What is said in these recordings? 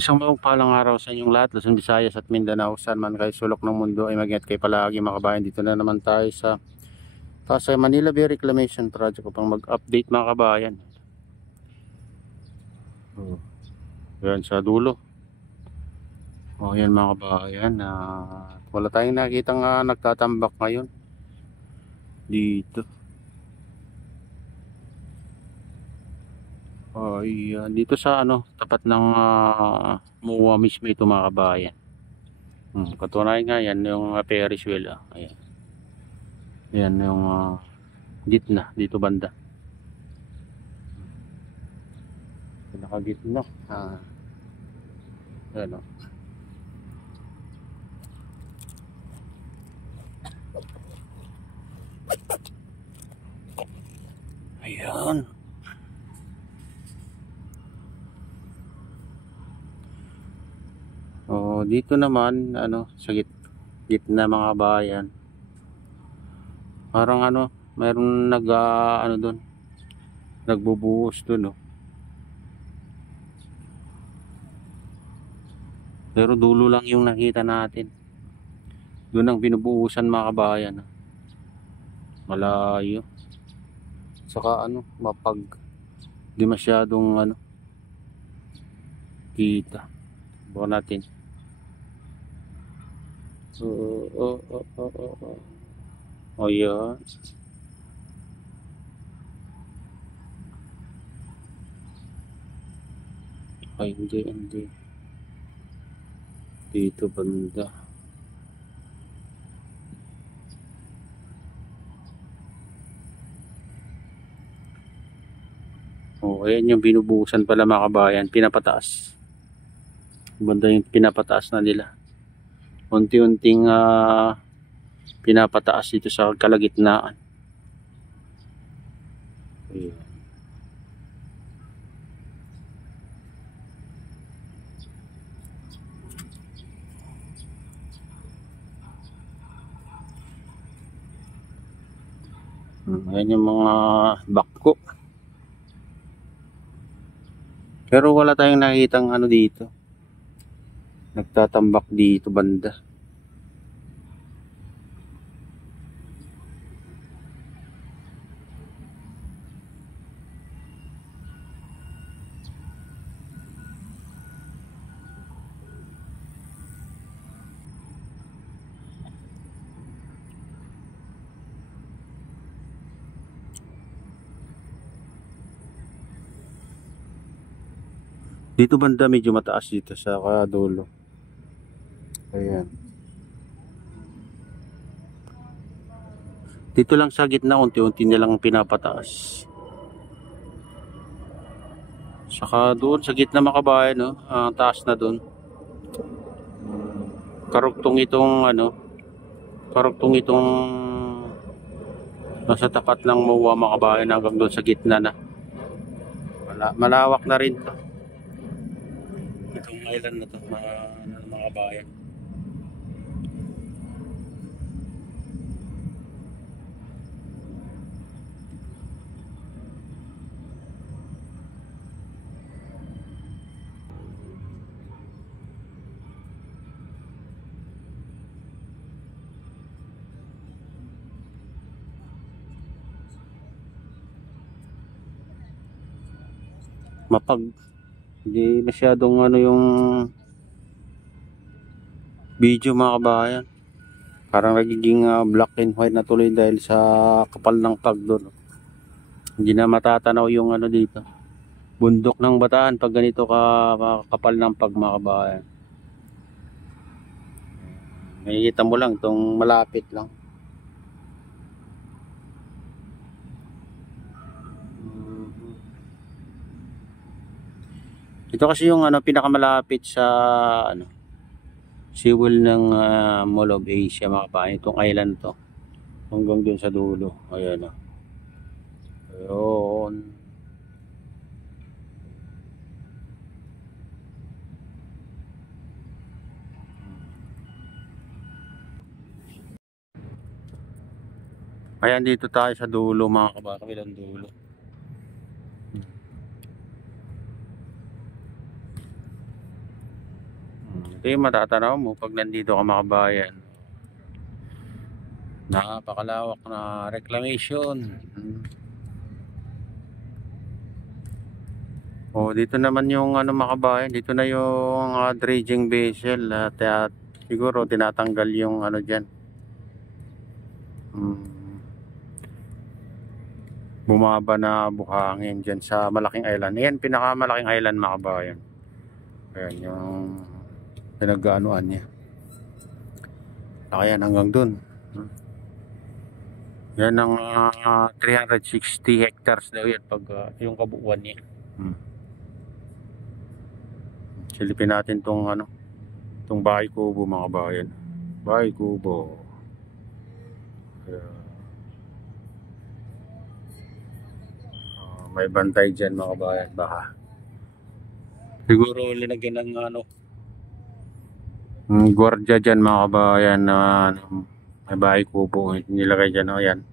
Isang mapagpalang araw sa inyong lahat, Luzon, Visayas at Mindanao. Saan man kayo sulok ng mundo ay mag-ingat kayo palagi mga kabayan. Dito na naman tayo sa Pasay Manila Bay Reclamation Project upang mag-update mga kabayan. Yan sa dulo. Yan mga kabayan. Wala tayong nakitang nagtatambak ngayon dito. Dito sa tapat ng MUA mismo ito mga kabayan. Katunayan nga yan yung Ferris wheel. Ayan. Yan yung gitna dito banda. Pinakagitna. Ayan o. Ayan. Dito naman sa gitna mga bayan. Parang mayroong doon. Nagbubuhos doon, Pero dulo lang yung nakita natin. Doon ang binubuhusan mga kabayan. Malayo. Saka di masyadong kita. Bukan natin. Yan. Ay, hindi. Dito banda. Ayan yung binubuhusan pala mga kabayan. Pinapataas. Banda yung pinapataas na nila. Unti-unting pinapataas dito sa kalagitnaan. Ayan. Ayan yung mga bako. Pero wala tayong nakikitang dito. Nagtatambak dito banda. Dito banda medyo mataas dito sa dulo. Ayan. Dito lang sa gitna unti-unti nilang pinapataas. Saka doon sa gitna mga kabayan, taas na doon. Karugtong itong nasa tapat ng MUA mga kabayan hanggang doon sa gitna na. Malawak na rin to. Itong island na to mga kabayan. Hindi masyadong yung video mga kabayan. Parang nagiging black and white na tuloy dahil sa kapal ng pag doon. Hindi na matatanaw yung dito. Bundok ng Bataan pag ganito kapal ng pag mga kabayan. Makikita mo lang itong malapit lang. Ito kasi yung pinakamalapit sa seawall ng Mall of Asia mga kabayan. Itong island to. Hanggang dun sa dulo. Ayan o. Ayun. Ayan dito tayo sa dulo mga kabayan. Kabilang dulo. Ito yung matatanaw mo pag nandito ka mga kabayan. Napakalawak na reclamation. Oh, dito naman yung ano mga kabayan, dito na yung dredging vessel at siguro tinatanggal yung ano diyan. Bumaba na buhangin diyan sa malaking island. Yan pinakamalaking island mga kabayan. Ayan yung pinag-aanoan niya. Ayan hanggang dun. Yan ang 360 hectares daw yan pag yung kabuuan niya. Silipin natin tong ano, tong bahay kubo mga kabayan. Bahay kubo. May bantay dyan mga kabayan, baka siguro linagyan ng ano, gwardiya dyan mga kabayan na may bahay kubo nilagay dyan. O yan.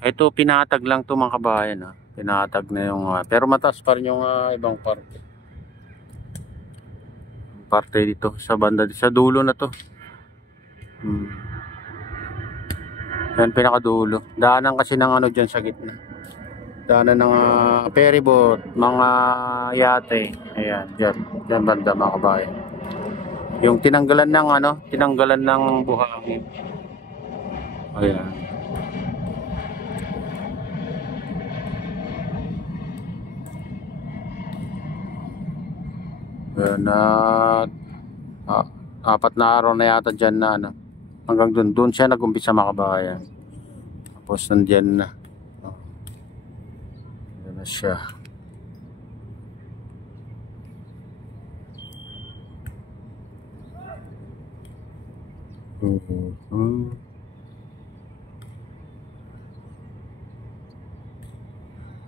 Ito pinatag lang to mga kabayan, pinatag na yung pero mataas pa rin yung ibang parte dito sa banda sa dulo na to. Yan pinakadulo. Daanan kasi ng ano diyan sa gitna. Daanan ng ferry boat, mga yate. Ayan, diyan banda mga kabayan. Yung tinanggalan ng ano, tinanggalan ng buhangin. Ayan. Apat na araw na yata dyan na ano. Hanggang dun siya nag-umpisa mga kabayan. Tapos nandiyan na. Ayan na siya.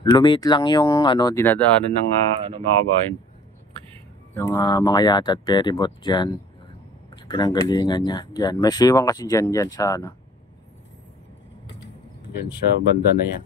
Lumit lang yung ano dinadaanan ng ano mga kabayan. Yung mga yata at ferry boat dyan. Pinanggalingan niya. Diyan. May siwang kasi dyan sa ano. Diyan sa banda na yan.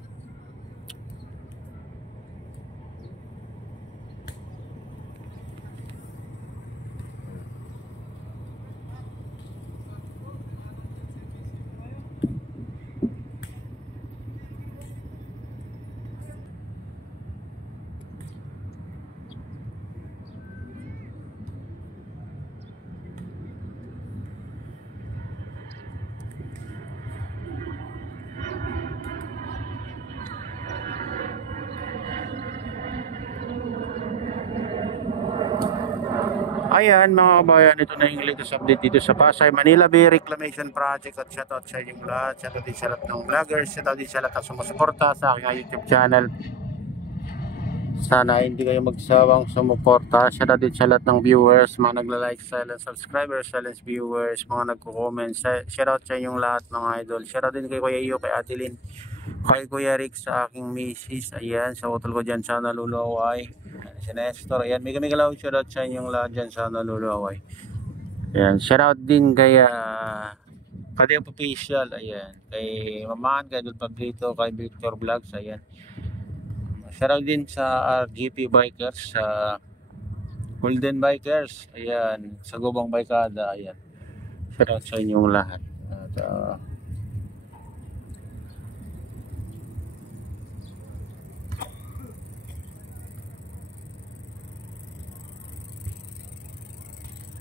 Ayan mga kabayan, ito na yung latest update dito sa Pasay Manila Bay Reclamation Project. At shoutout sa inyong lahat, shoutout din sa lahat ng vloggers, shoutout din sa lahat ng sumusuporta sa aking YouTube channel. Sana hindi kayo magsawang sumuporta. Shoutout din sa lahat ng viewers, mga nagla-like, silent subscribers, silent viewers, mga nagko-comment. Shoutout sa inyong lahat mga idol. Shoutout din kay Kuya Iyo, kay Ate Lynn, kay Kuya Rick, sa aking misis. Ayan, sa utol ko dyan sa naluluway. Si Nestor, ayan, may galaw shoutout sa inyong lahat dyan sa naluluway. Ayan, shoutout din kay Kadeo Official, ayan, kay Maman, kay Dul Pablito, kay Victor Vlogs, ayan. Shoutout din sa RGP Bikers, sa Golden Bikers, ayan, sa Gubang Baykada, ayan. Shoutout sa inyong lahat.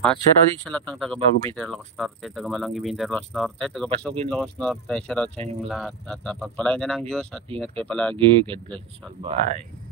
At shoutout din sa lahat ng taga Bagong Interlocos Norte, taga Malanggi Interlocos Norte, taga Basukin Ilocos Norte. Shoutout sa inyong lahat. At pagpalain na ng Diyos at ingat kayo palagi. God bless us all. Bye.